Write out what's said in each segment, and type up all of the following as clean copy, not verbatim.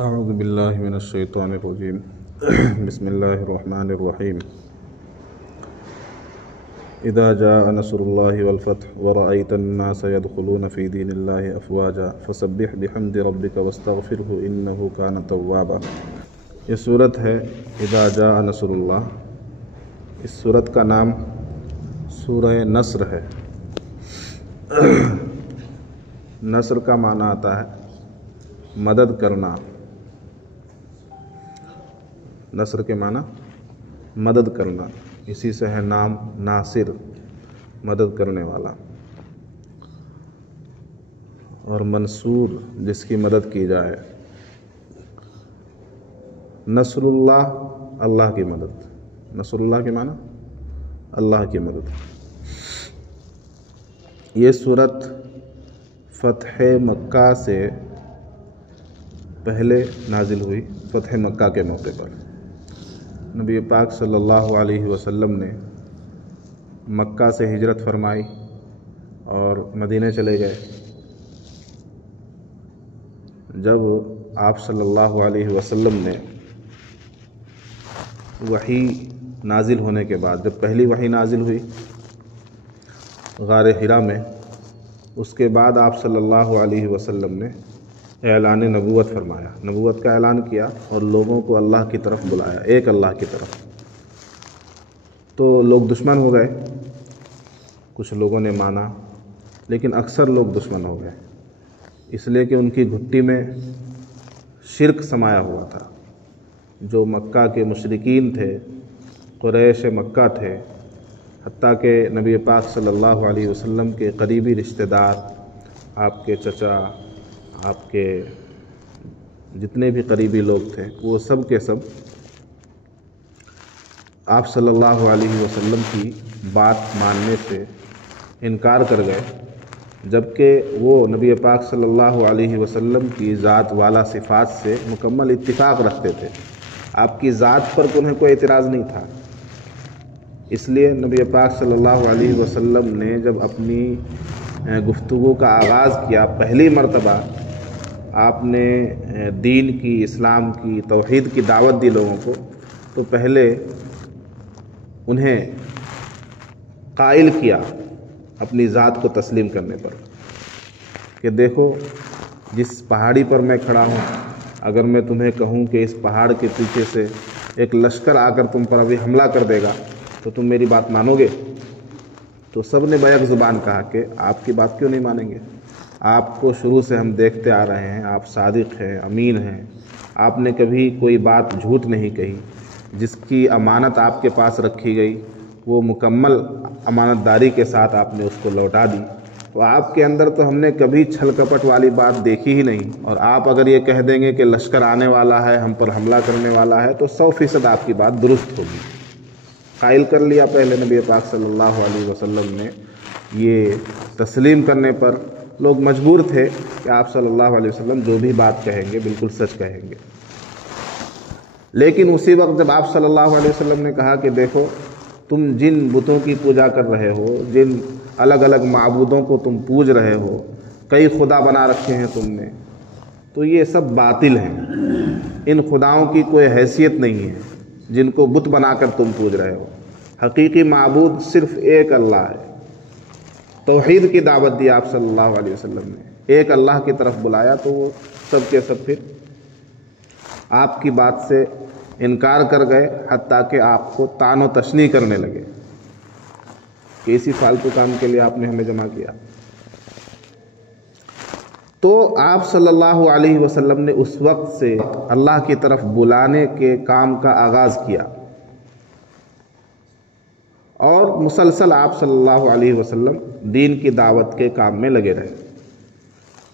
اعوذ باللہ من الشیطان الرجیم بسم اللہ الرحمن الرحیم اذا جاء نصر اللہ والفتح ورأیت الناس يدخلون فی دین اللہ افواجا فسبح بحمد ربک واستغفرہ انہ کان توابا۔ یہ صورت ہے اذا جاء نصر اللہ۔ اس صورت کا نام سورہ نصر ہے۔ نصر کا معنی آتا ہے مدد کرنا۔ نصر کے معنی مدد کرنا، اسی سے ہے نام ناصر، مدد کرنے والا، اور منصور جس کی مدد کی جائے۔ نصر اللہ، اللہ کی مدد۔ نصر اللہ کے معنی اللہ کی مدد۔ یہ صورت فتح مکہ سے پہلے نازل ہوئی۔ فتح مکہ کے موقع پر نبی پاک صلی اللہ علیہ وسلم نے مکہ سے ہجرت فرمائی اور مدینہ چلے گئے۔ جب آپ صلی اللہ علیہ وسلم نے وحی نازل ہونے کے بعد، جب پہلی وحی نازل ہوئی غار حرا میں، اس کے بعد آپ صلی اللہ علیہ وسلم نے اعلان نبوت فرمایا، نبوت کا اعلان کیا اور لوگوں کو اللہ کی طرف بلایا، ایک اللہ کی طرف۔ تو لوگ دشمن ہو گئے، کچھ لوگوں نے مانا لیکن اکثر لوگ دشمن ہو گئے، اس لیے کہ ان کی گھٹی میں شرک سمایا ہوا تھا۔ جو مکہ کے مشرکین تھے، قریش مکہ تھے، حتیٰ کہ نبی پاک صلی اللہ علیہ وسلم کے قریبی رشتہ دار، آپ کے چچا، آپ کے جتنے بھی قریبی لوگ تھے، وہ سب کے سب آپ صلی اللہ علیہ وسلم کی بات ماننے سے انکار کر گئے، جبکہ وہ نبی پاک صلی اللہ علیہ وسلم کی ذات والا صفات سے مکمل اتفاق رکھتے تھے۔ آپ کی ذات پر انہیں کوئی اعتراض نہیں تھا۔ اس لیے نبی پاک صلی اللہ علیہ وسلم نے جب اپنی گفتگو کا آغاز کیا، پہلی مرتبہ آپ نے دین کی، اسلام کی، توحید کی دعوت دی لوگوں کو، تو پہلے انہیں قائل کیا اپنی ذات کو تسلیم کرنے پر کہ دیکھو، جس پہاڑی پر میں کھڑا ہوں، اگر میں تمہیں کہوں کہ اس پہاڑ کے پیچھے سے ایک لشکر آ کر تم پر ابھی حملہ کر دے گا تو تم میری بات مانو گے؟ تو سب نے بیک زبان کہا کہ آپ کی بات کیوں نہیں مانیں گے؟ آپ کو شروع سے ہم دیکھتے آ رہے ہیں، آپ صادق ہیں، امین ہیں، آپ نے کبھی کوئی بات جھوٹ نہیں کہی، جس کی امانت آپ کے پاس رکھی گئی وہ مکمل امانت داری کے ساتھ آپ نے اس کو لوٹا دی۔ تو آپ کے اندر تو ہم نے کبھی چھل کپٹ والی بات دیکھی ہی نہیں، اور آپ اگر یہ کہہ دیں گے کہ لشکر آنے والا ہے، ہم پر حملہ کرنے والا ہے، تو 100% آپ کی بات درست ہوگی۔ قائل کر لیا پہلے نبی پاک صلی اللہ علیہ وسلم نے۔ یہ تسلیم کرنے پر لوگ مجبور تھے کہ آپ صلی اللہ علیہ وسلم جو بھی بات کہیں گے بالکل سچ کہیں گے۔ لیکن اسی وقت جب آپ صلی اللہ علیہ وسلم نے کہا کہ دیکھو، تم جن بتوں کی پوجا کر رہے ہو، جن الگ الگ معبودوں کو تم پوج رہے ہو، کئی خدا بنا رکھے ہیں تم نے، تو یہ سب باطل ہیں۔ ان خداؤں کی کوئی حیثیت نہیں ہے جن کو بت بنا کر تم پوج رہے ہو۔ حقیقی معبود صرف ایک اللہ ہے۔ توحید کی دعوت دی آپ صلی اللہ علیہ وسلم نے، ایک اللہ کی طرف بلایا، تو وہ سب کے سب پھر آپ کی بات سے انکار کر گئے، حتیٰ کہ آپ کو طعن و تشنیع کرنے لگے کہ اسی فالتو کام کے لیے آپ نے ہمیں جمع کیا۔ تو آپ صلی اللہ علیہ وسلم نے اس وقت سے اللہ کی طرف بلانے کے کام کا آغاز کیا، اور مسلسل آپ صلی اللہ علیہ وسلم دین کی دعوت کے کام میں لگے رہے۔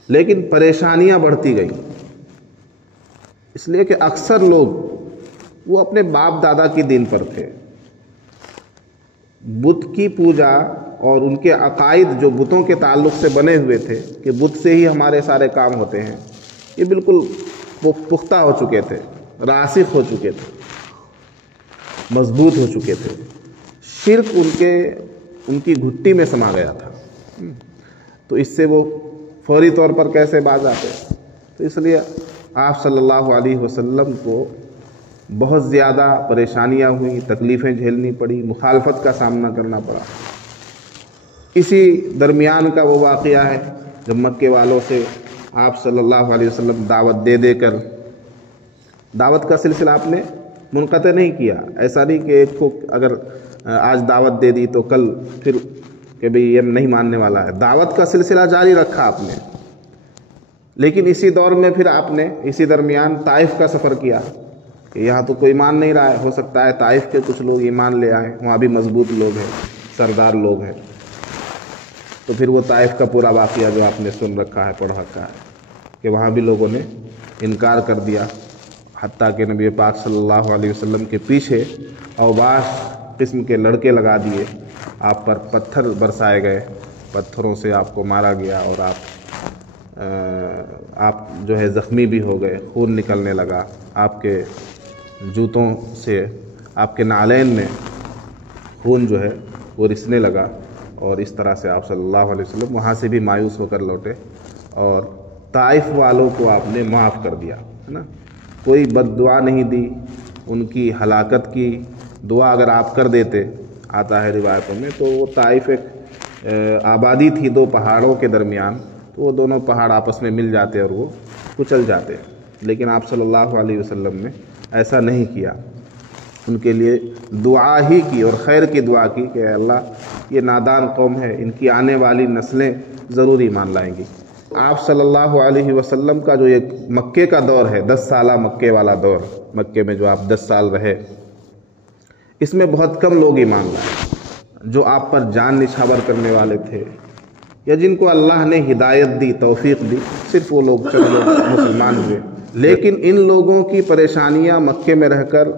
لیکن پریشانیاں بڑھتی گئیں، اس لیے کہ اکثر لوگ وہ اپنے باپ دادا کی دین پر تھے۔ بت کی پوجا اور ان کے عقائد جو بتوں کے تعلق سے بنے ہوئے تھے کہ بت سے ہی ہمارے سارے کام ہوتے ہیں، یہ بالکل پختہ ہو چکے تھے، راسخ ہو چکے تھے، مضبوط ہو چکے تھے۔ شرک ان کی گھٹی میں سما گیا تھا، تو اس سے وہ فوری طور پر کیسے باز آتے؟ تو اس لیے آپ صلی اللہ علیہ وسلم کو بہت زیادہ پریشانیاں ہوئیں، تکلیفیں جھیلنی پڑی، مخالفت کا سامنا کرنا پڑا۔ اسی درمیان کا وہ واقعہ ہے جب مکے والوں سے آپ صلی اللہ علیہ وسلم دعوت دے کر، دعوت کا سلسلہ آپ نے منقطع نہیں کیا۔ ایسا نہیں کہ ایک کو اگر آج دعوت دے دی تو کل پھر کہ بھئی یہ نہیں ماننے والا ہے، دعوت کا سلسلہ جاری رکھا آپ نے۔ لیکن اسی دور میں پھر آپ نے اسی درمیان طائف کا سفر کیا کہ یہاں تو کوئی مان نہیں رہا ہے، ہو سکتا ہے طائف کے کچھ لوگ ایمان لے آئیں، وہاں بھی مضبوط لوگ ہیں، سردار لوگ ہیں۔ تو پھر وہ طائف کا پورا واقعہ جو آپ نے سن رکھا ہے، پڑھ رکھا ہے کہ وہاں بھی لوگوں نے انکار کر دیا، حتیٰ کہ نبی پاک صلی اللہ علیہ وسلم کے پیچھے اوباش قسم کے لڑکے لگا دیے، آپ پر پتھر برسائے گئے، پتھروں سے آپ کو مارا گیا اور آپ جو ہے زخمی بھی ہو گئے، خون نکلنے لگا، آپ کے جوتوں سے، آپ کے نعلین میں خون جو ہے وہ رسنے لگا، اور اس طرح سے آپ صلی اللہ علیہ وسلم وہاں سے بھی مایوس ہو کر لوٹے، اور طائف والوں کو آپ نے معاف کر دیا، ہے نا۔ کوئی بد دعا نہیں دی، ان کی ہلاکت کی دعا اگر آپ کر دیتے، آتا ہے روایتوں میں، تو وہ طائف ایک آبادی تھی دو پہاڑوں کے درمیان، تو وہ دونوں پہاڑ آپس میں مل جاتے اور وہ کچل جاتے، لیکن آپ صلی اللہ علیہ وسلم نے ایسا نہیں کیا، ان کے لیے دعا ہی کی اور خیر کی دعا کی کہ اے اللہ یہ نادان قوم ہے، ان کی آنے والی نسلیں ضرور ایمان لائیں گی۔ آپ صلی اللہ علیہ وسلم کا جو ایک مکے کا دور ہے، 10 سالہ مکے والا دور، مکے میں جو آپ 10 سال رہے، اس میں بہت کم لوگ ایمان لائے۔ جو آپ پر جان نچھاور کرنے والے تھے یا جن کو اللہ نے ہدایت دی، توفیق دی، صرف وہ لوگ چند لوگ مسلمان ہوئے۔ لیکن ان لوگوں کی پریشانیاں مکے میں رہ کر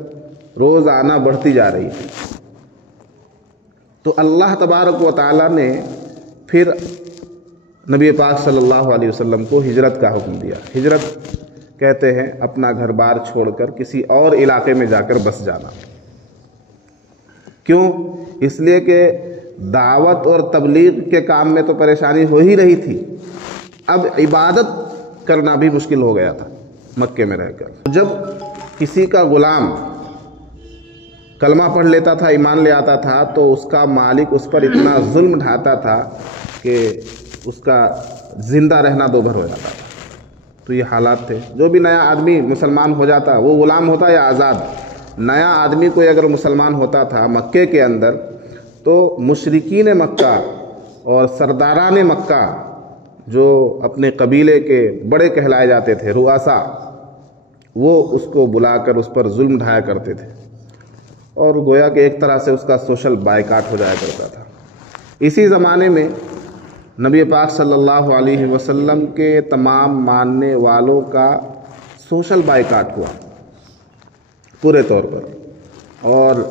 روزانہ بڑھتی جا رہی تھی، تو اللہ تبارک و تعالیٰ نے پھر نبی پاک صلی اللہ علیہ وسلم کو ہجرت کا حکم دیا۔ ہجرت کہتے ہیں اپنا گھر بار چھوڑ کر کسی اور علاقے میں جا کر بس جانا۔ کیوں؟ اس لیے کہ دعوت اور تبلیغ کے کام میں تو پریشانی ہو ہی رہی تھی، اب عبادت کرنا بھی مشکل ہو گیا تھا مکے میں رہ کر۔ جب کسی کا غلام کلمہ پڑھ لیتا تھا، ایمان لے آتا تھا، تو اس کا مالک اس پر اتنا ظلم ڈھاتا تھا کہ اس کا زندہ رہنا دو بھر ہو جاتا تھا۔ تو یہ حالات تھے۔ جو بھی نیا آدمی مسلمان ہو جاتا، وہ غلام ہوتا یا آزاد، نیا آدمی کوئی اگر مسلمان ہوتا تھا مکے کے اندر، تو مشرکین مکہ اور سرداران مکہ جو اپنے قبیلے کے بڑے کہلائے جاتے تھے، رؤسا، وہ اس کو بلا کر اس پر ظلم ڈھایا کرتے تھے، اور گویا کہ ایک طرح سے اس کا سوشل بائیکاٹ ہو جایا کرتا تھا۔ اسی زمانے میں نبی پاک صلی اللہ علیہ وسلم کے تمام ماننے والوں کا سوشل بائیکاٹ ہوا پورے طور پر، اور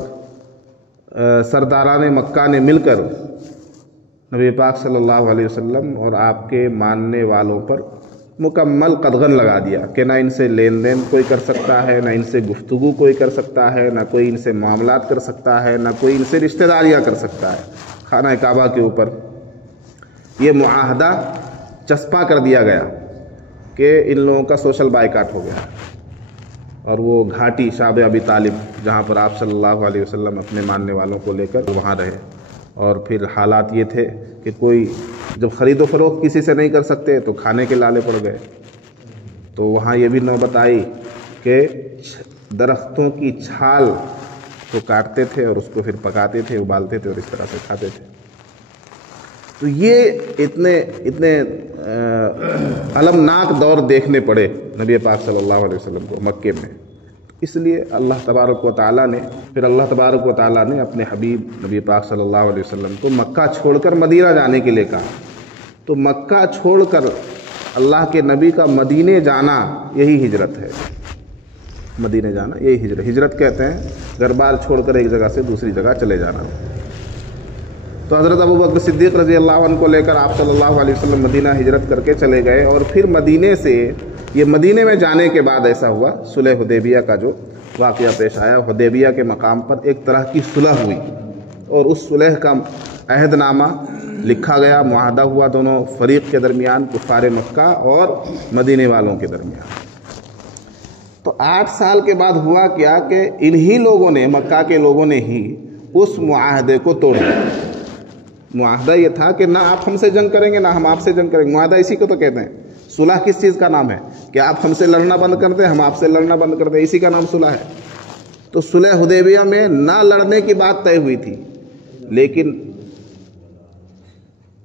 سرداران مکہ نے مل کر نبی پاک صلی اللہ علیہ وسلم اور آپ کے ماننے والوں پر مکمل قدغن لگا دیا کہ نہ ان سے لین دین کوئی کر سکتا ہے، نہ ان سے گفتگو کوئی کر سکتا ہے، نہ کوئی ان سے معاملات کر سکتا ہے، نہ کوئی ان سے رشتہ داریاں کر سکتا ہے۔ خانہ کعبہ کے اوپر یہ معاہدہ چسپاں کر دیا گیا کہ ان لوگوں کا سوشل بائیکاٹ ہو گیا، اور وہ گھاٹی شعب ابی طالب جہاں پر آپ صلی اللہ علیہ وسلم اپنے ماننے والوں کو لے کر وہاں رہے۔ اور پھر حالات یہ تھے کہ کوئی جب خرید و فروخت کسی سے نہیں کر سکتے تو کھانے کے لالے پڑ گئے، تو وہاں یہ بھی نوبت آئی کہ درختوں کی چھال کو کاٹتے تھے اور اس کو پھر پکاتے تھے، ابالتے تھے اور اس طرح سے کھاتے تھے۔ تو یہ اتنے المناک دور دیکھنے پڑے نبی پاک صلی اللہ علیہ وسلم کو مکے میں۔ اس لیے اللہ تبارک و تعالیٰ نے اپنے حبیب نبی پاک صلی اللہ علیہ وسلم کو مکہ چھوڑ کر مدینہ جانے کے لیے کہا۔ تو مکہ چھوڑ کر اللہ کے نبی کا مدینے جانا یہی ہجرت ہے۔ مدینے جانا یہی ہجرت کہتے ہیں، گھر بار چھوڑ کر ایک جگہ سے دوسری جگہ چلے جانا۔ تو حضرت ابوبکر صدیق رضی اللہ عنہ کو لے کر آپ صلی اللہ علیہ وسلم مدینہ ہجرت کر کے چلے گئے، اور پھر مدینے سے یہ مدینے میں جانے کے بعد ایسا ہوا، صلح حدیبیہ کا جو واقعہ پیش آیا، حدیبیہ کے مقام پر ایک طرح کی صلح ہوئی، اور اس صلح کا عہد نامہ لکھا گیا، معاہدہ ہوا دونوں فریق کے درمیان، کفار مکہ اور مدینے والوں کے درمیان۔ تو 8 سال کے بعد ہوا کیا کہ انہی لوگوں نے، مکہ کے لوگوں نے ہی اس معاہدے کو توڑ دیا۔ معاہدہ یہ تھا کہ نہ آپ ہم سے جنگ کریں گے نہ ہم آپ سے جنگ کریں گے۔ معاہدہ اسی کو تو کہتے ہیں۔ صلح کس چیز کا نام ہے؟ کہ آپ ہم سے لڑنا بند کر دیں، ہم آپ سے لڑنا بند کر دیں، اسی کا نام صلح ہے۔ تو صلح حدیبیہ میں نہ لڑنے کی بات طے ہوئی تھی، لیکن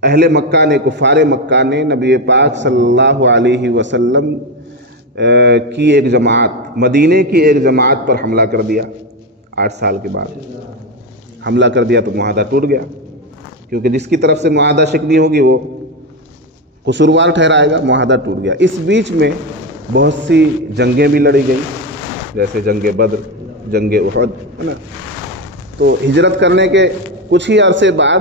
اہل مکہ نے، کفار مکہ نے نبی پاک صلی اللہ علیہ وسلم کی ایک جماعت، مدینے کی ایک جماعت پر حملہ کر دیا۔ 8 سال کے بعد حملہ کر دیا تو معاہدہ ٹوٹ گیا، کیونکہ جس کی طرف سے معاہدہ شکنی ہوگی وہ قصوروار ٹھہرائے گا۔ معاہدہ ٹوٹ گیا۔ اس بیچ میں بہت سی جنگیں بھی لڑی گئیں، جیسے جنگ بدر، جنگ احد، ہے نا۔ تو ہجرت کرنے کے کچھ ہی عرصے بعد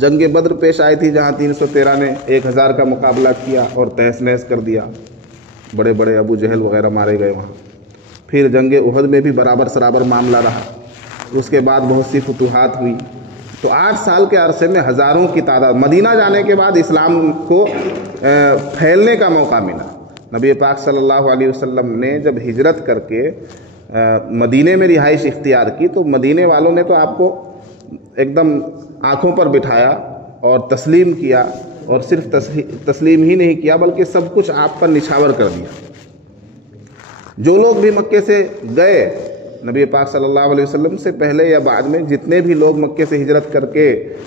جنگ بدر پیش آئی تھی، جہاں 313 نے 1000 کا مقابلہ کیا اور تہس نہس کر دیا۔ بڑے بڑے ابو جہل وغیرہ مارے گئے وہاں۔ پھر جنگ احد میں بھی برابر سرابر معاملہ رہا۔ اس کے بعد بہت سی فتوحات ہوئی۔ تو 8 سال کے عرصے میں ہزاروں کی تعداد، مدینہ جانے کے بعد اسلام کو پھیلنے کا موقع ملا۔ نبی پاک صلی اللہ علیہ وسلم نے جب ہجرت کر کے مدینے میں رہائش اختیار کی تو مدینے والوں نے تو آپ کو ایک دم آنکھوں پر بٹھایا اور تسلیم کیا، اور صرف تسلیم ہی نہیں کیا بلکہ سب کچھ آپ پر نچھاور کر دیا۔ جو لوگ بھی مکے سے گئے نبی پاک صلی اللہ علیہ وسلم سے پہلے یا بعد میں، جتنے بھی لوگ مکے سے ہجرت کر کے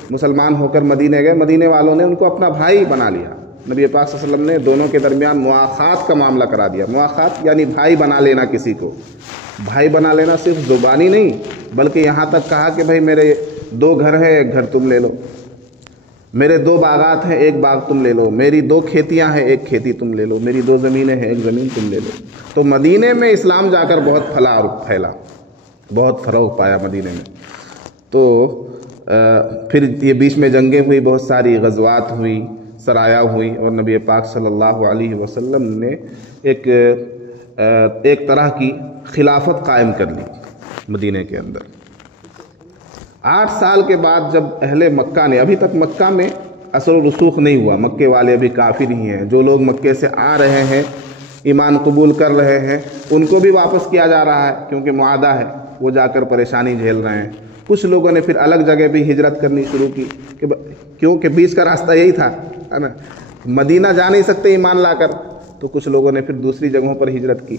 مسلمان ہو کر مدینے گئے، مدینے والوں نے ان کو اپنا بھائی بنا لیا۔ نبی پاک صلی اللہ علیہ وسلم نے دونوں کے درمیان مواخات کا معاملہ کرا دیا۔ مواخات یعنی بھائی بنا لینا کسی کو۔ بھائی بنا لینا صرف زبانی نہیں، بلکہ یہاں تک کہا کہ بھائی میرے 2 گھر ہیں، ایک گھر تم لے لو، میرے 2 باغات ہیں، ایک باغ تم لے لو، میری 2 کھیتیاں ہیں، ایک کھیتی تم لے لو، میری 2 زمینیں ہیں، ایک زمین تم لے لو۔ تو مدینے میں اسلام جا کر بہت پھیلا، بہت فروغ پایا مدینے میں۔ تو پھر یہ بیچ میں جنگیں ہوئی، بہت ساری غزوات ہوئی، سرایا ہوئی، اور نبی پاک صلی اللہ علیہ وسلم نے ایک طرح کی خلافت قائم کر لی مدینے کے اندر۔ 8 سال کے بعد جب اہل مکہ نے، ابھی تک مکہ میں اثر و رسوخ نہیں ہوا، مکے والے ابھی کافر ہی ہیں، جو لوگ مکے سے آ رہے ہیں، ایمان قبول کر رہے ہیں، ان کو بھی واپس کیا جا رہا ہے کیونکہ معاہدہ ہے، وہ جا کر پریشانی جھیل رہے ہیں۔ کچھ لوگوں نے پھر الگ جگہ بھی ہجرت کرنی شروع کی، کیونکہ بیچ کا راستہ یہی تھا، ہے نا، مدینہ جا نہیں سکتے ایمان لا کر، تو کچھ لوگوں نے پھر دوسری جگہوں پر ہجرت کی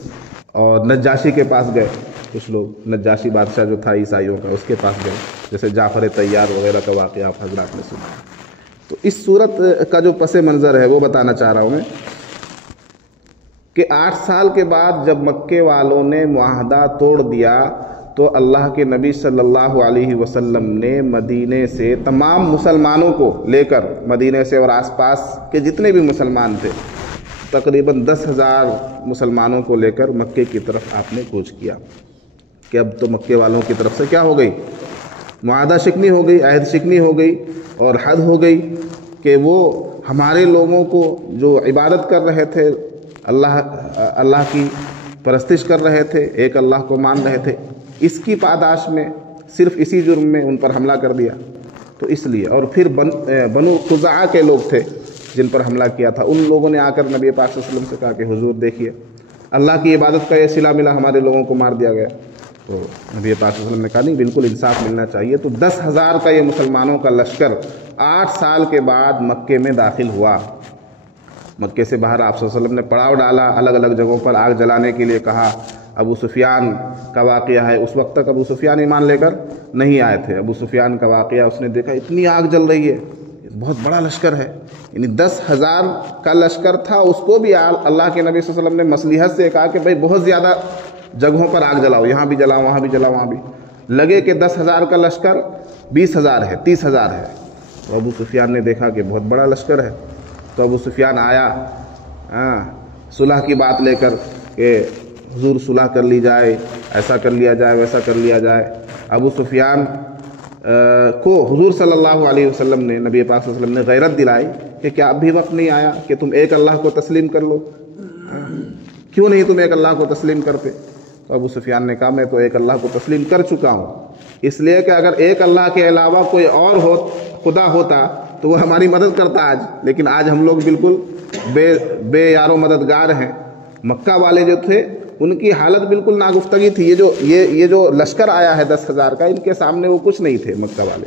اور نجاشی کے پاس گئے۔ کچھ لوگ نجاشی بادشاہ جو تھا عیسائیوں کا، اس کے پاس گئے، جیسے جعفر طیار وغیرہ کا واقعہ آپ حضرات نے سنا۔ تو اس صورت کا جو پس منظر ہے وہ بتانا چاہ رہا ہوں میں، کہ 8 سال کے بعد جب مکے والوں نے معاہدہ توڑ دیا تو اللہ کے نبی صلی اللہ علیہ وسلم نے مدینے سے تمام مسلمانوں کو لے کر، مدینے سے اور آس پاس کے جتنے بھی مسلمان تھے، تقریباً 10,000 مسلمانوں کو لے کر مکے کی طرف آپ نے کوچ کیا، کہ اب تو مکے والوں کی طرف سے کیا ہو گئی، معاہدہ شکنی ہو گئی، عہد شکنی ہو گئی، اور حد ہو گئی کہ وہ ہمارے لوگوں کو جو عبادت کر رہے تھے، اللہ کی پرستش کر رہے تھے، ایک اللہ کو مان رہے تھے، اس کی پاداش میں صرف اسی جرم میں ان پر حملہ کر دیا۔ تو اس لیے، اور پھر بنو خزاعہ کے لوگ تھے جن پر حملہ کیا تھا، ان لوگوں نے آ کر نبی پاک صلی اللہ علیہ وسلم سے کہا کہ حضور دیکھیے، اللہ کی عبادت کا یہ صلہ ملا، ہمارے لوگوں کو مار دیا گیا۔ تو نبی پاک صلی اللہ علیہ وسلم نے کہا نہیں، بالکل انصاف ملنا چاہیے۔ تو 10,000 کا یہ مسلمانوں کا لشکر 8 سال کے بعد مکے میں داخل ہوا۔ مکے سے باہر آپ صلی اللہ علیہ وسلم نے پڑاؤ ڈالا، الگ الگ جگہوں پر آگ جلانے کے لیے کہا۔ ابو سفیان کا واقعہ ہے، اس وقت تک ابو سفیان ایمان لے کر نہیں آئے تھے۔ ابو سفیان کا واقعہ، اس نے دیکھا اتنی آگ جل رہی ہے، بہت بڑا لشکر ہے، یعنی 10,000 کا لشکر تھا، اس کو بھی اللہ کے نبی صلی اللہ علیہ وسلم نے مصلحت سے کہا کہ بھائی بہت زیادہ جگہوں پر آگ جلاؤ، یہاں بھی جلاؤ، وہاں بھی جلاؤ، وہاں بھی۔ لگے کہ 10,000 کا لشکر 20,000 ہے، 30,000 ہے۔ تو ابو سفیان نے دیکھا کہ بہت بڑا لشکر ہے، تو ابو سفیان آیا صلح کی بات لے کر کہ حضور صلح کر لی جائے، ایسا کر لیا جائے، ویسا کر لیا جائے۔ ابو سفیان کو حضور صلی اللہ علیہ وسلم نے، نبی پاک صلی اللہ علیہ وسلم نے غیرت دلائی کہ کیا اب بھی وقت نہیں آیا کہ تم ایک اللہ کو تسلیم کر لو؟ کیوں نہیں تم ایک اللہ کو تسلیم کرتے؟ تو ابو سفیان نے کہا میں تو ایک اللہ کو تسلیم کر چکا ہوں، اس لیے کہ اگر ایک اللہ کے علاوہ کوئی اور خدا ہوتا تو وہ ہماری مدد کرتا آج، لیکن آج ہم لوگ بالکل بے یار و مددگار ہیں۔ مکہ والے جو تھے ان کی حالت بالکل ناگفتگی تھی. یہ جو لشکر آیا ہے 10,000 کا، ان کے سامنے وہ کچھ نہیں تھے مکہ والے.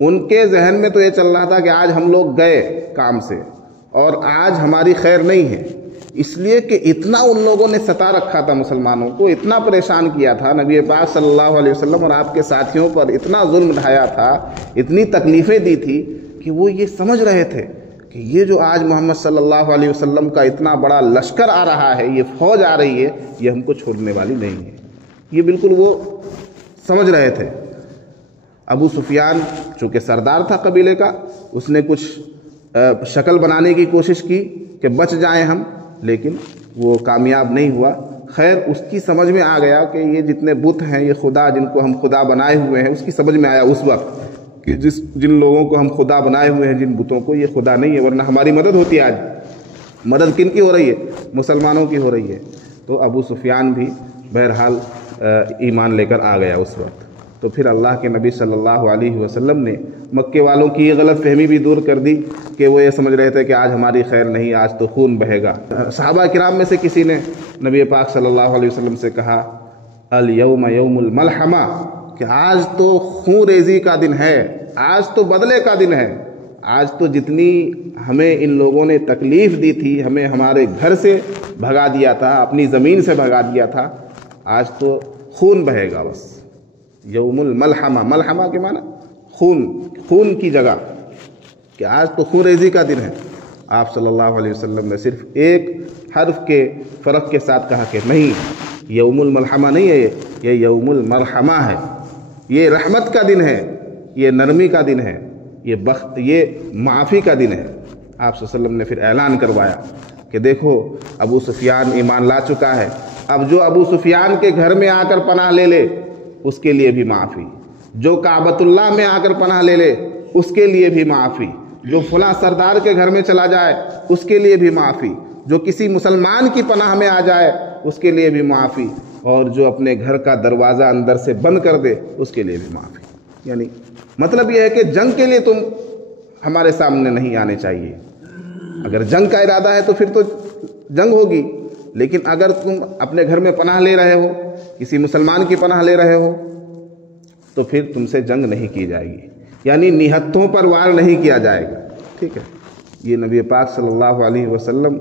ان کے ذہن میں تو یہ چل رہا تھا کہ آج ہم لوگ گئے کام سے اور آج ہماری خیر نہیں ہے، اس لیے کہ اتنا ان لوگوں نے ستا رکھا تھا مسلمانوں کو، اتنا پریشان کیا تھا نبی پاک صلی اللہ علیہ وسلم اور آپ کے ساتھیوں پر، اتنا ظلم ڈھایا تھا، اتنی تکلیفیں دی تھی کہ وہ یہ سمجھ رہے تھے کہ یہ جو آج محمد صلی اللہ علیہ وسلم کا اتنا بڑا لشکر آ رہا ہے، یہ فوج آ رہی ہے، یہ ہم کو چھوڑنے والی نہیں ہے. یہ بالکل وہ سمجھ رہے تھے. ابو سفیان چونکہ سردار تھا قبیلے کا، اس نے کچھ شکل بنانے کی کوشش کی کہ بچ جائیں ہم، لیکن وہ کامیاب نہیں ہوا. خیر اس کی سمجھ میں آ گیا کہ یہ جتنے بت ہیں، یہ خدا جن کو ہم خدا بنائے ہوئے ہیں، اس کی سمجھ میں آیا اس وقت کہ جن لوگوں کو ہم خدا بنائے ہوئے ہیں، جن بتوں کو، یہ خدا نہیں ہے، ورنہ ہماری مدد ہوتی ہے. آج مدد کن کی ہو رہی ہے؟ مسلمانوں کی ہو رہی ہے. تو ابو سفیان بھی بہرحال ایمان لے کر آ گیا اس وقت. تو پھر اللہ کے نبی صلی اللہ علیہ وسلم نے مکے والوں کی یہ غلط فہمی بھی دور کر دی کہ وہ یہ سمجھ رہے تھے کہ آج ہماری خیر نہیں، آج تو خون بہے گا. صحابہ کرام میں سے کسی نے نبی پاک صلی اللہ علیہ وسلم سے کہا الیوم یوم الملحمہ، کہ آج تو خون ریزی کا دن ہے، آج تو بدلے کا دن ہے. آج تو جتنی ہمیں ان لوگوں نے تکلیف دی تھی، ہمیں ہمارے گھر سے بھگا دیا تھا، اپنی زمین سے بھگا دیا تھا، آج تو خون بہے گا. بس یوم الملحمہ، ملحمہ کے معنی خون کی جگہ، کہ آج تو خون ریزی کا دن ہے. آپ صلی اللہ علیہ وسلم نے صرف ایک حرف کے فرق کے ساتھ کہا کہ نہیں، یوم الملحمہ نہیں ہے، یہ یوم المرحمہ ہے، یہ رحمت کا دن ہے، یہ نرمی کا دن ہے، یہ معافی کا دن ہے. آپ صلی اللہ علیہ وسلم نے پھر اعلان کروایا کہ دیکھو ابو سفیان ایمان لا چکا ہے، اب جو ابو سفیان کے گھر میں آ کر پناہ لے لے اس کے لیے بھی معافی، جو کعبۃ اللہ میں آ کر پناہ لے لے اس کے لیے بھی معافی، جو فلاں سردار کے گھر میں چلا جائے اس کے لیے بھی معافی، جو کسی مسلمان کی پناہ میں آ جائے اس کے لیے بھی معافی، اور جو اپنے گھر کا دروازہ اندر سے بند کر دے اس کے لیے بھی معافی. یعنی مطلب یہ ہے کہ جنگ کے لیے تم ہمارے سامنے نہیں آنے چاہیے. اگر جنگ کا ارادہ ہے تو پھر تو جنگ ہوگی، لیکن اگر تم اپنے گھر میں پناہ لے رہے ہو، کسی مسلمان کی پناہ لے رہے ہو، تو پھر تم سے جنگ نہیں کی جائے گی، یعنی نہتوں پر وار نہیں کیا جائے گا. ٹھیک ہے. یہ نبی پاک صلی اللہ علیہ وسلم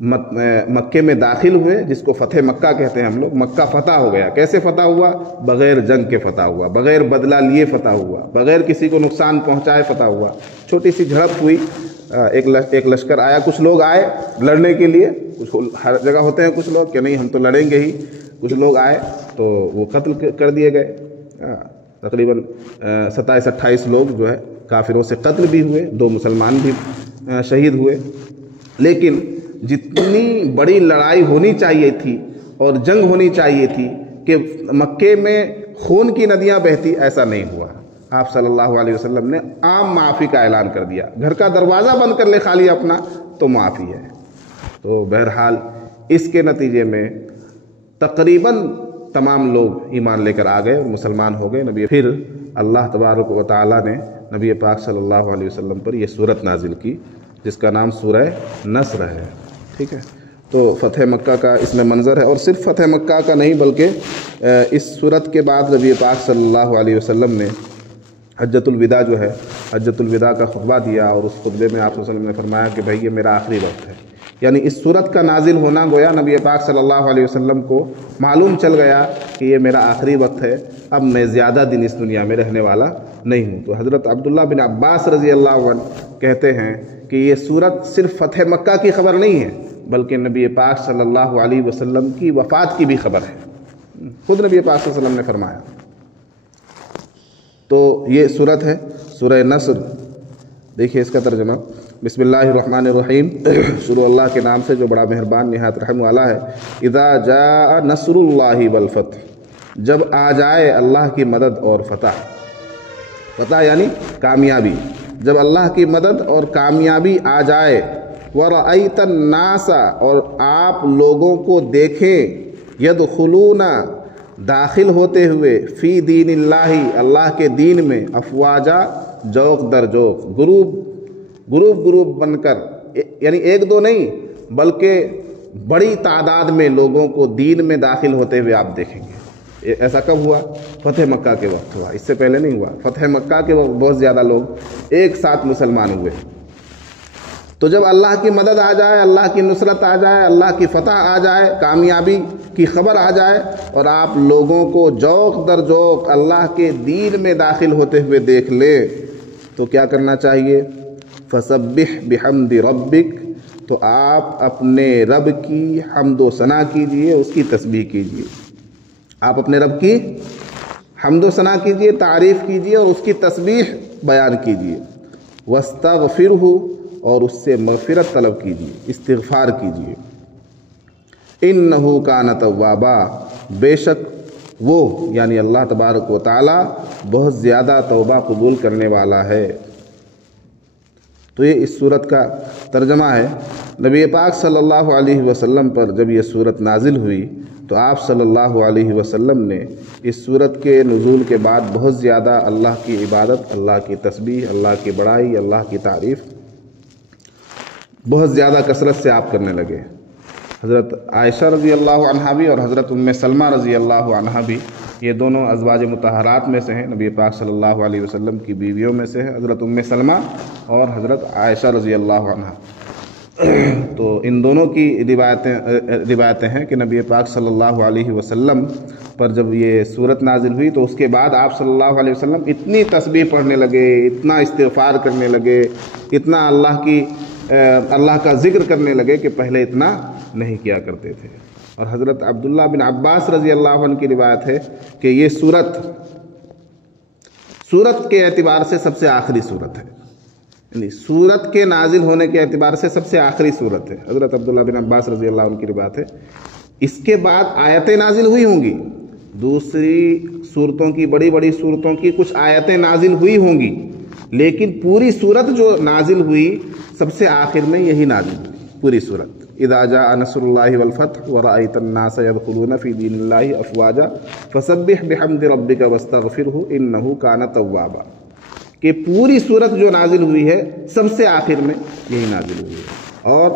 مکے میں داخل ہوئے، جس کو فتح مکہ کہتے ہیں ہم لوگ. مکہ فتح ہو گیا. کیسے فتح ہوا؟ بغیر جنگ کے فتح ہوا، بغیر بدلہ لیے فتح ہوا، بغیر کسی کو نقصان پہنچائے فتح ہوا. چھوٹی سی جھڑپ ہوئی، ایک لشکر آیا، کچھ لوگ آئے لڑنے کے لیے. ہر جگہ ہوتے ہیں کچھ لوگ کہ نہیں ہم تو لڑیں گے ہی. کچھ لوگ آئے تو وہ قتل کر دیے گئے. تقریباً 27-28 لوگ جو ہے کافروں سے قتل بھی ہوئے، 2 مسلمان بھی شہید ہوئے. لیکن جتنی بڑی لڑائی ہونی چاہیے تھی اور جنگ ہونی چاہیے تھی کہ مکے میں خون کی ندیاں بہتی، ایسا نہیں ہوا. آپ صلی اللہ علیہ وسلم نے عام معافی کا اعلان کر دیا. گھر کا دروازہ بند کر لے خالی اپنا تو معافی ہے. تو بہرحال اس کے نتیجے میں تقریباً تمام لوگ ایمان لے کر آ گئے اور مسلمان ہو گئے. پھر اللہ تبارک و تعالیٰ نے نبی پاک صلی اللہ علیہ وسلم پر یہ صورت نازل کی جس کا نام سورہ نصر ہے. ٹھیک ہے. تو فتح مکہ کا اس میں منظر ہے، اور صرف فتح مکہ کا نہیں بلکہ اس صورت کے بعد نبی پاک صلی اللہ علیہ وسلم نے حجۃ الوداع جو ہے، حجۃ الوداع کا خطبہ دیا، اور اس خطبے میں آپ صلی اللہ علیہ وسلم نے فرمایا کہ بھائی یہ میرا آخری وقت ہے. یعنی اس صورت کا نازل ہونا گویا نبی پاک صلی اللہ علیہ وسلم کو معلوم چل گیا کہ یہ میرا آخری وقت ہے، اب میں زیادہ دن اس دنیا میں رہنے والا نہیں ہوں. تو حضرت عبداللہ بن عباس رضی اللہ عنہ کہتے ہیں کہ یہ صورت صرف فتح مکہ کی خبر نہیں ہے بلکہ نبی پاک صلی اللہ علیہ وسلم کی وفات کی بھی خبر ہے. خود نبی پاک صلی اللہ علیہ وسلم نے فرمایا. تو یہ صورت ہے سورہ نصر. دیکھیے اس کا ترجمہ. بسم اللہ الرحمن الرحیم. شروع اللہ کے نام سے جو بڑا مہربان نہایت رحم والا ہے. اذا جاء نصر اللہ والفتح، جب آ جائے اللہ کی مدد اور فتح. فتح یعنی کامیابی. جب اللہ کی مدد اور کامیابی آ جائے. وَرَأَيْتَ النَّاسَ، اور آپ لوگوں کو دیکھیں، يَدْخُلُونَ داخل ہوتے ہوئے، فی دین اللہ اللہ کے دین میں، افواجا جوق در جوق، گروپ بن کر، یعنی ایک دو نہیں بلکہ بڑی تعداد میں لوگوں کو دین میں داخل ہوتے ہوئے آپ دیکھیں گے۔ ایسا کب ہوا؟ فتح مکہ کے وقت ہوا، اس سے پہلے نہیں ہوا۔ فتح مکہ کے وقت بہت زیادہ لوگ ایک ساتھ مسلمان ہوئے۔ تو جب اللہ کی مدد آ جائے، اللہ کی نصرت آ جائے، اللہ کی فتح آ جائے، کامیابی کی خبر آ جائے اور آپ لوگوں کو جوق در جوق اللہ کے دین میں داخل ہوتے ہوئے دیکھ لے تو کیا کرنا چاہیے؟ فسبح بحمد ربک، تو آپ اپنے رب کی حمد و ثنا کیجئے، اس کی تسبیح کیجئے۔ آپ اپنے رب کی حمد و ثنا کیجئے، تعریف کیجئے اور اس کی تسبیح بیان کیجئے۔ واستغفرہ، اور اس سے مغفرت طلب کیجئے، استغفار کیجئے۔ انہ کان توابا، بے شک وہ یعنی اللہ تبارک و تعالی بہت زیادہ توبہ قبول کرنے والا ہے۔ تو یہ اس صورت کا ترجمہ ہے۔ نبی پاک صلی اللہ علیہ وسلم پر جب یہ صورت نازل ہوئی تو آپ صلی اللہ علیہ وسلم نے اس صورت کے نزول کے بعد بہت زیادہ اللہ کی عبادت، اللہ کی تسبیح، اللہ کی بڑائی، اللہ کی تعریف بہت زیادہ کثرت سے آپ کرنے لگے۔ حضرت عائشہ رضی اللہ عنہا بھی اور حضرت ام سلمہ رضی اللہ عنہا بھی، یہ دونوں ازواج مطہرات میں سے ہیں، نبی پاک صلی اللہ علیہ وسلم کی بیویوں میں سے ہے حضرت ام سلمہ اور حضرت عائشہ رضی اللہ عنہا۔ تو ان دونوں کی روایتیں ہیں کہ نبی پاک صلی اللہ علیہ وسلم پر جب یہ صورت نازل ہوئی تو اس کے بعد آپ صلی اللہ علیہ وسلم اتنی تسبیح پڑھنے لگے، اتنا استغفار کرنے لگے، اتنا اللہ کا ذکر کرنے لگے کہ پہلے اتنا نہیں کیا کرتے تھے۔ اور حضرت عبداللہ بن عباس رضی اللہ عنہ کی روایت ہے کہ یہ سورت کے اعتبار سے سب سے آخری سورت ہے، یعنی سورت کے نازل ہونے کے اعتبار سے سب سے آخری سورت ہے۔ حضرت عبداللہ بن عباس رضی اللہ عنہ کی روایت ہے۔ اس کے بعد آیتیں نازل ہوئی ہوں گی، دوسری صورتوں کی، بڑی بڑی صورتوں کی کچھ آیتیں نازل ہوئی ہوں گی، لیکن پوری صورت جو نازل ہوئی سب سے آخر میں یہی نازل ہوئی پوری صورت۔ اذا جاء نصر اللہ والفتح ورأیت الناس يدخلون فی دین اللہ افواجا فسبح بحمد ربک واستغفرہ انہ کان توابا، کہ پوری صورت جو نازل ہوئی ہے سب سے آخر میں یہی نازل ہوئی ہے۔ اور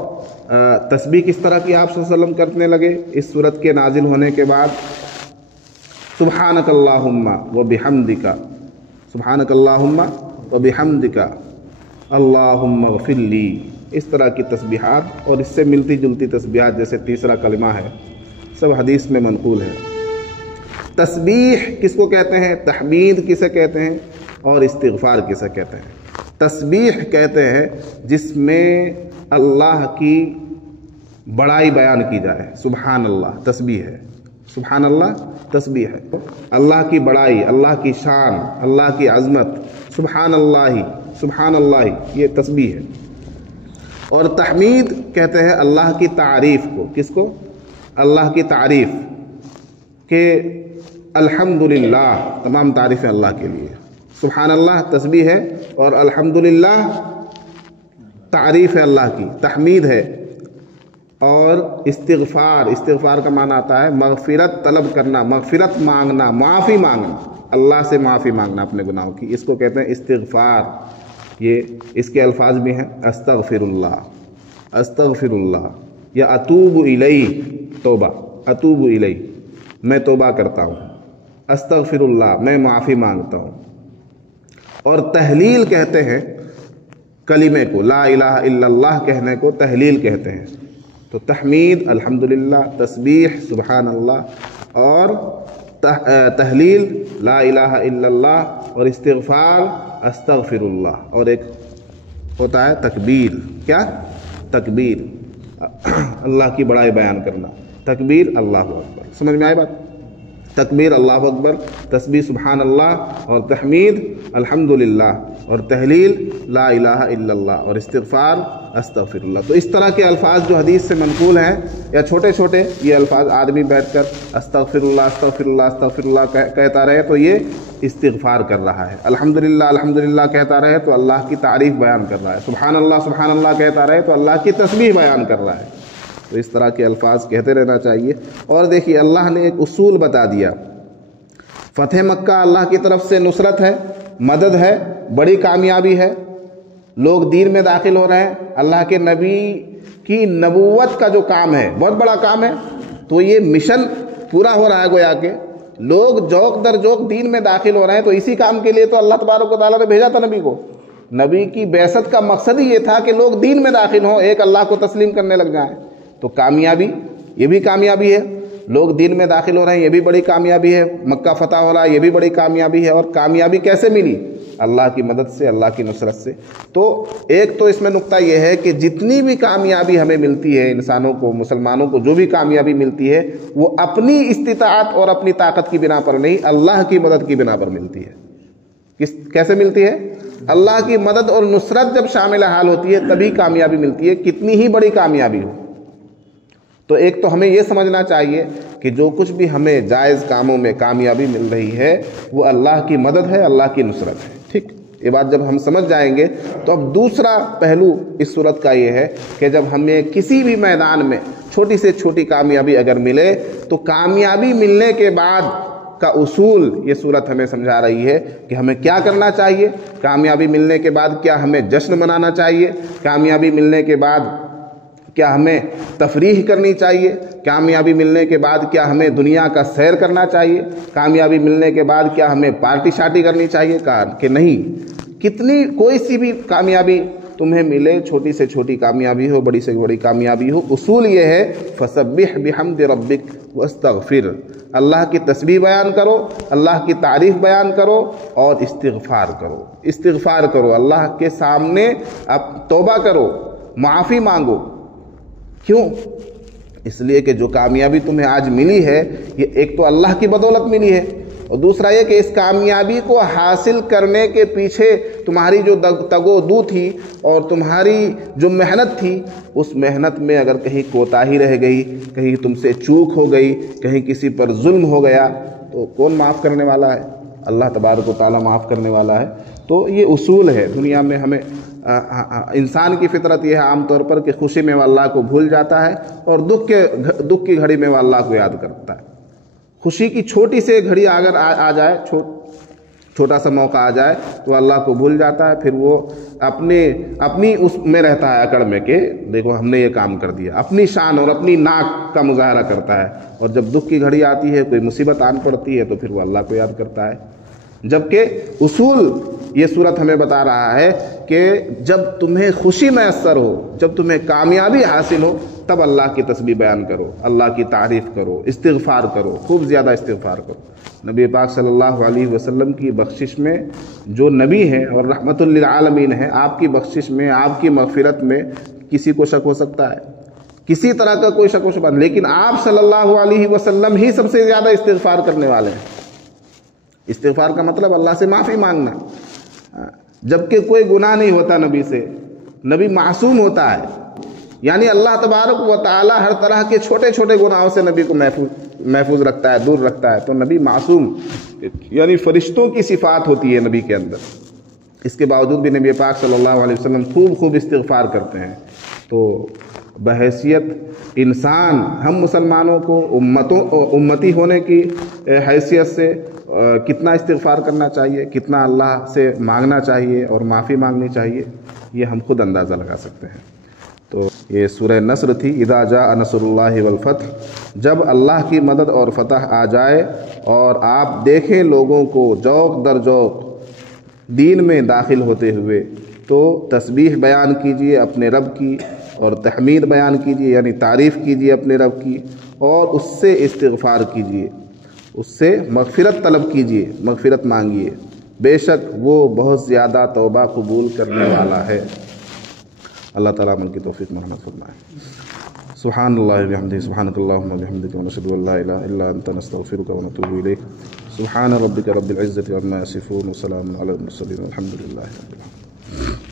تسبیح کس طرح کی آپ صلی اللہ علیہ وسلم کرنے لگے اس صورت کے نازل ہونے کے بعد؟ سبحانک اللہم وبحمدک، سبحانک اللہم وبحمدک اللہم اغفر لی، اس طرح کی تسبیحات اور اس سے ملتی جلتی تسبیحات جیسے تیسرا کلمہ ہے، سب حدیث میں منقول ہے۔ تسبیح کس کو کہتے ہیں؟ تحمید کسے کہتے ہیں اور استغفار کسے کہتے ہیں؟ تسبیح کہتے ہیں جس میں اللہ کی بڑائی بیان کی جائے، سبحان اللہ تسبیح ہے، سبحان اللہ تسبیح ہے، اللہ کی بڑائی، اللہ کی شان، اللہ کی عظمت، سبحان اللہ یہ تسبیح ہے۔ اور تحمید کہتے ہیں اللہ کی تعریف کو، کس کو؟ اللہ کی تعریف، کہ الحمدللہ تمام تعریفیں اللہ کے لیے، سبحان اللہ تسبیح ہے اور الحمدللہ تعریف ہے اللہ کی، تحمید ہے۔ اور استغفار کا معنی آتا ہے مغفرت طلب کرنا، مغفرت مانگنا، معافی مانگنا، اللہ سے معافی مانگنا اپنے گناہوں کی، اس کو کہتے ہیں استغفار۔ یہ اس کے الفاظ بھی ہیں استغفر اللہ یا اتوب الیہ، توبہ، اتوب الیہ میں توبہ کرتا ہوں، استغفر اللہ میں معافی مانگتا ہوں۔ اور تحلیل کہتے ہیں کلمے کو، لا الہ الا اللہ کہنے کو تحلیل کہتے ہیں۔ تو تحمید الحمدللہ، تسبیح سبحان اللہ، اور تحلیل لا الہ الا اللہ، اور استغفار استغفر اللہ، اور ایک ہوتا ہے تکبیر۔ کیا؟ تکبیر، اللہ کی بڑائی بیان کرنا، تکبیر اللہ اکبر۔ سمجھ میں آئی بات؟ تکبیر اللہ اکبر، تسبیح سبحان اللہ، اور تحمید الحمدللہ، اور تحلیل لا الہ الا اللہ، اور استغفار استغفر اللہ۔ تو اس طرح کے الفاظ جو حدیث سے منقول ہیں، یا چھوٹے چھوٹے یہ الفاظ آدمی بیٹھ کر استغفر اللہ استغفر اللہ استغفر اللہ کہتا رہے تو یہ استغفار کر رہا ہے، الحمدللہ کہتا رہے تو اللہ کی تعریف بیان کر رہا ہے، سبحان اللہ کہتا رہے تو اللہ کی تسبیح بیان کر رہا ہے۔ تو اس طرح کے الفاظ کہتے رہنا چاہیے۔ اور دیکھیے اللہ نے ایک اصول بتا دیا، فتح مکہ اللہ کی طرف سے نصرت ہے، مدد ہے، بڑی کامیابی ہے، لوگ دین میں داخل ہو رہے ہیں، اللہ کے نبی کی نبوت کا جو کام ہے بہت بڑا کام ہے، تو یہ مشن پورا ہو رہا ہے، گویا کہ لوگ جوق در جوق دین میں داخل ہو رہے ہیں، تو اسی کام کے لیے تو اللہ تبارک و تعالیٰ نے بھیجا تھا نبی کو۔ نبی کی بعثت کا مقصد ہی یہ تھا کہ لوگ دین میں داخل ہوں، ایک اللہ کو تسلیم کرنے لگ جائیں۔ تو کامیابی، یہ بھی کامیابی ہے، لوگ دین میں داخل ہو رہے ہیں، یہ بھی بڑی کامیابی ہے، مکہ فتح ہو رہا ہے، یہ بھی بڑی کامیابی ہے۔ اور کامیابی کیسے ملی؟ اللہ کی مدد سے، اللہ کی نصرت سے۔ تو ایک تو اس میں نقطہ یہ ہے کہ جتنی بھی کامیابی ہمیں ملتی ہے، انسانوں کو، مسلمانوں کو جو بھی کامیابی ملتی ہے، وہ اپنی استطاعت اور اپنی طاقت کی بنا پر نہیں، اللہ کی مدد کی بنا پر ملتی ہے۔ کیسے ملتی ہے؟ اللہ کی مدد اور نصرت جب شامل حال ہوتی ہے تبھی کامیابی ملتی ہے، کتنی ہی بڑی کامیابی ہو۔ تو ایک تو ہمیں یہ سمجھنا چاہیے کہ جو کچھ بھی ہمیں جائز کاموں میں کامیابی مل رہی ہے وہ اللہ کی مدد ہے، اللہ کی نصرت ہے۔ ٹھیک، یہ بات جب ہم سمجھ جائیں گے تو اب دوسرا پہلو اس صورت کا یہ ہے کہ جب ہمیں کسی بھی میدان میں چھوٹی سے چھوٹی کامیابی اگر ملے تو کامیابی ملنے کے بعد کا اصول یہ صورت ہمیں سمجھا رہی ہے کہ ہمیں کیا کرنا چاہیے۔ کامیابی ملنے کے بعد کیا ہمیں جشن منانا چاہیے؟ کامیابی ملنے کے بعد کیا ہمیں تفریح کرنی چاہیے؟ کامیابی ملنے کے بعد کیا ہمیں دنیا کا سیر کرنا چاہیے؟ کامیابی ملنے کے بعد کیا ہمیں پارٹی شارٹی کرنی چاہیے؟ کہ نہیں، کتنی کوئی سی بھی کامیابی تمہیں ملے، چھوٹی سے چھوٹی کامیابی ہو، بڑی سے بڑی کامیابی ہو، اصول یہ ہے فسبح بحمد ربک واستغفر، اللہ کی تسبیح بیان کرو، اللہ کی تعریف بیان کرو اور استغفار کرو۔ استغفار کرو، اللہ کے سامنے اب توبہ کرو، معافی مانگو۔ کیوں؟ اس لیے کہ جو کامیابی تمہیں آج ملی ہے یہ ایک تو اللہ کی بدولت ملی ہے، اور دوسرا یہ کہ اس کامیابی کو حاصل کرنے کے پیچھے تمہاری جو تگ و دو تھی اور تمہاری جو محنت تھی، اس محنت میں اگر کہیں کوتاہی رہ گئی، کہیں تم سے چوک ہو گئی، کہیں کسی پر ظلم ہو گیا، تو کون معاف کرنے والا ہے؟ اللہ تبارک و تعالیٰ معاف کرنے والا ہے۔ تو یہ اصول ہے دنیا میں۔ ہمیں انسان کی فطرت یہ ہے عام طور پر کہ خوشی میں وہ اللہ کو بھول جاتا ہے اور دکھ کی گھڑی میں وہ اللہ کو یاد کرتا ہے۔ خوشی کی چھوٹی سے گھڑی اگر آ جائے، چھوٹا سا موقع آ جائے تو اللہ کو بھول جاتا ہے، پھر وہ اپنی اس میں رہتا ہے اکڑ میں کہ دیکھو ہم نے یہ کام کر دیا، اپنی شان اور اپنی ناک کا مظاہرہ کرتا ہے۔ اور جب دکھ کی گھڑی آتی ہے، کوئی مصیبت آن پڑتی ہے تو پھر وہ اللہ کو یاد کرتا ہے۔ جبکہ اصول یہ صورت ہمیں بتا رہا ہے کہ جب تمہیں خوشی میسر ہو، جب تمہیں کامیابی حاصل ہو، تب اللہ کی تسبیح بیان کرو، اللہ کی تعریف کرو، استغفار کرو، خوب زیادہ استغفار کرو۔ نبی پاک صلی اللہ علیہ وسلم کی بخشش میں جو نبی ہیں اور رحمت للعالمین ہیں، آپ کی بخشش میں، آپ کی مغفرت میں کسی کو شک ہو سکتا ہے؟ کسی طرح کا کوئی شک و شبہ، لیکن آپ صلی اللہ علیہ وسلم ہی سب سے زیادہ استغفار کرنے والے ہیں۔ استغفار کا مطلب اللہ سے معافی مانگنا، جبکہ کوئی گناہ نہیں ہوتا نبی سے، نبی معصوم ہوتا ہے، یعنی اللہ تبارک و تعالی ہر طرح کے چھوٹے چھوٹے گناہوں سے نبی کو محفوظ رکھتا ہے، دور رکھتا ہے۔ تو نبی معصوم، یعنی فرشتوں کی صفات ہوتی ہے نبی کے اندر، اس کے باوجود بھی نبی پاک صلی اللہ علیہ وسلم خوب استغفار کرتے ہیں۔ تو بحیثیت انسان ہم مسلمانوں کو امتی ہونے کی حیثیت سے کتنا استغفار کرنا چاہیے، کتنا اللہ سے مانگنا چاہیے اور معافی مانگنی چاہیے، یہ ہم خود اندازہ لگا سکتے ہیں۔ تو یہ سورہ نصر تھی، اذا جاء نصر اللہ والفتح، جب اللہ کی مدد اور فتح آ جائے اور آپ دیکھیں لوگوں کو جوق در جوق دین میں داخل ہوتے ہوئے، تو تسبیح بیان کیجئے اپنے رب کی اور تحمید بیان کیجئے، یعنی تعریف کیجئے اپنے رب کی، اور اس سے استغفار کیجئے، اس سے مغفرت طلب کیجئے، مغفرت مانگیے، بے شک وہ بہت زیادہ توبہ قبول کرنے والا ہے۔ اللہ تعالیٰ عمل کی توفیق مرحمت فرمائے۔ سبحان اللہ بحمدہ، سبحانک اللہم وبحمدک، ونشہد ان لا الہ الا انت، نستغفرک ونتوب الیک۔ سبحان ربک رب العزۃ عما یصفون، وسلام علی المرسلین، والحمد للہ رب العالمین۔